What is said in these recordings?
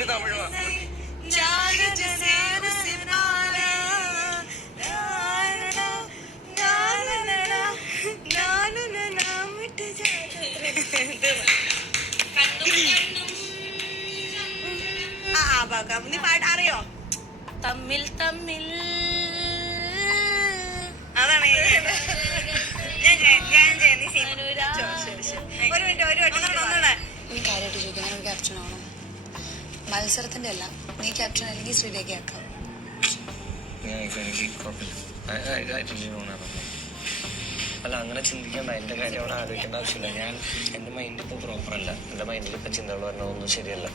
ഒരു തമിഴ് നീ പാട്ട് അറിയോ? തമ്മിൽ തമ്മിൽ അതാണ് നീ കാര്യമായിട്ട് ചോദിക്കാൻ ഒരു ക്യാപ്റ്റൻ ആണോ? മത്സരത്തിന്റെ അല്ല, നീ ക്യാപ്റ്റൻ അല്ലെങ്കിൽ ശ്രീലേക്ക് ആക്കാം. അല്ല, അങ്ങനെ ചിന്തിക്കേണ്ട, എൻ്റെ കാര്യം അവിടെ ആലോചിക്കേണ്ട ആവശ്യമില്ല. എൻ്റെ മൈൻഡ് ഇപ്പോൾ പ്രോപ്പറല്ല. എൻ്റെ മൈൻഡിൽ ഇപ്പം ചിന്തകൾ വരണമൊന്നും ശരിയല്ല.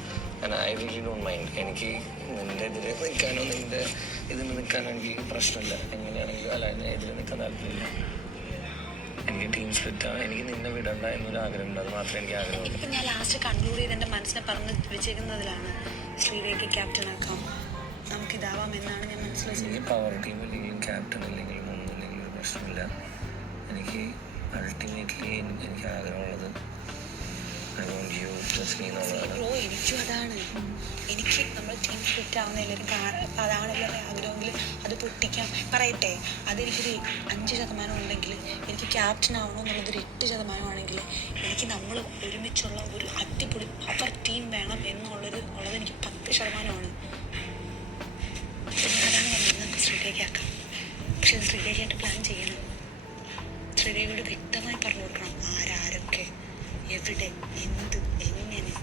I really don't mind. എനിക്ക് നിൻ്റെ എതിരെ നിൽക്കാനോ നിൻ്റെ ഇതിന് നിൽക്കാനോ എനിക്ക് പ്രശ്നമില്ല. എങ്ങനെയാണെങ്കിലും അല്ല, എന്നെ എതിരെ നിൽക്കാൻ താല്പര്യമില്ല. എനിക്ക് ടീം സ്പ്ലിറ്റാണ്. എനിക്ക് നിന്നെ വിടണ്ട എന്നൊരു ആഗ്രഹമുണ്ട്. അത് മാത്രമേ എനിക്ക് ആഗ്രഹമുള്ളൂ. ഇപ്പം ഞാൻ ലാസ്റ്റ് കൺക്ലൂഡ് ചെയ്ത് എൻ്റെ മനസ്സിനെ പറഞ്ഞ് വെച്ചേക്കുന്നതിലാണ് ശ്രീലേക്ക് ക്യാപ്റ്റൻ ആക്കാം, നമുക്കിതാവാം എന്നാണ് ഞാൻ മനസ്സിലാക്കുന്നത്. എനിക്ക് പവർ ടീം ഇല്ലെങ്കിലും ക്യാപ്റ്റൻ ഇല്ലെങ്കിലും ഒന്നും ഇല്ലെങ്കിലും ഒരു പ്രശ്നമില്ല. എനിക്ക് അൾട്ടിമേറ്റ്ലി എനിക്ക് ആഗ്രഹമുള്ളത് ബ്രോ, എനിക്കും അതാണ്. എനിക്ക് നമ്മൾ ടീം ഫിറ്റ് ആവുന്ന എല്ലാവരും അതാണ് എല്ലാവരും ആഗ്രഹമെങ്കിൽ അത് പൊട്ടിക്കാം. പറയട്ടെ, അതെനിക്കൊരു 5% ഉണ്ടെങ്കിൽ എനിക്ക് ക്യാപ്റ്റൻ ആവണോ എന്നുള്ളതൊരു 8% ആണെങ്കിൽ എനിക്ക് നമ്മൾ ഒരുമിച്ചുള്ള ഒരു അടിപൊളി പവർ ടീം വേണം ഉള്ളത് എനിക്ക് 10%. നമുക്ക് ശ്രീലേക്കാക്കാം. പക്ഷെ ശ്രീലേക്കായിട്ട് പ്ലാൻ ചെയ്യണം. ശ്രീലേഖയോട് വ്യക്തമായി പറഞ്ഞു കൊടുക്കണം ആരൊക്കെ എവിടെ എന്ത് എങ്ങനെ.